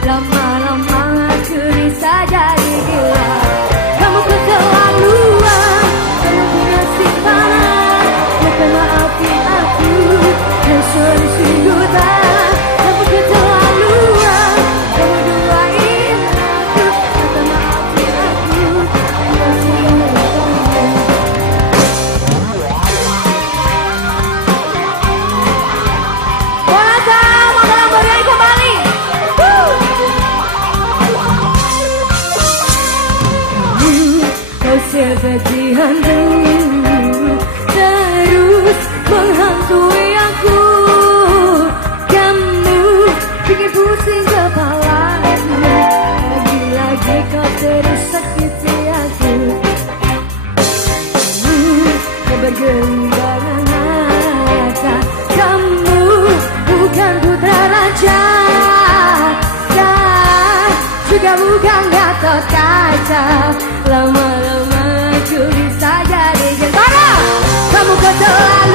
lama-lama aku bisa jadi gila. Kamu keterlaluan, kamu punya simpanan, bukan maafin aku dan sungguh tak. Kamu keterlaluan, kamu duain aku, bukan maafin aku dan sungguh tak. Seperti hantu terus menghantui aku. Kamu bikin pusing kepalaku, lagi-lagi kau terus sakiti aku. Kau bergelimbangan mata, kamu bukan putra raja dan juga bukan Gatot Kaca. Lama-lama aku bisa jadi gembala. Kamu keterlaluan.